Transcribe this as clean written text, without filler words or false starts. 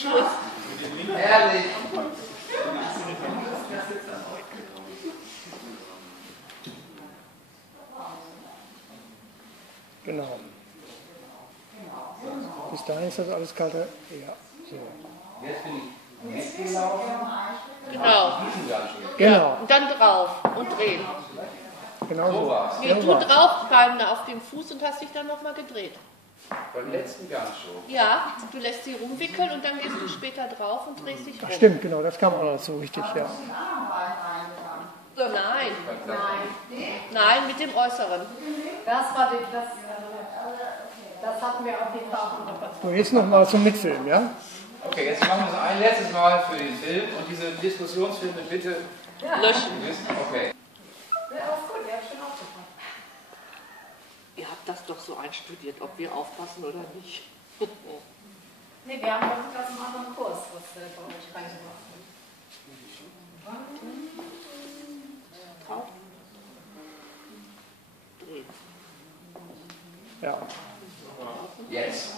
Schluss. Herrlich. Genau. Bis dahin ist das alles kalte. Ja, so. Jetzt bin ich mitgelaufen. Genau. Genau. Ja, und dann drauf und drehen. Genau so. Nee, du draufbleiben da auf dem Fuß und hast dich dann nochmal gedreht. Beim letzten Gang schon. Ja, du lässt sie rumwickeln und dann gehst du später drauf und drehst dich rum. Stimmt, genau, das kam auch noch so richtig, ja. Nein. Nein, mit dem Äußeren. Das hatten wir auf jeden Fall auch noch. So, jetzt nochmal zum Mitfilmen, ja? Okay, jetzt machen wir es ein letztes Mal für den Film und diese Diskussionsfilme bitte Löschen. Okay. Ja, auch gut, ihr habt schon aufgepasst. Ihr habt das doch so einstudiert, ob wir aufpassen oder nicht. Nee, wir haben das aus einem anderen Kurs, was bei euch reingebracht wird. Drauf. Drehen. Ja. Jetzt.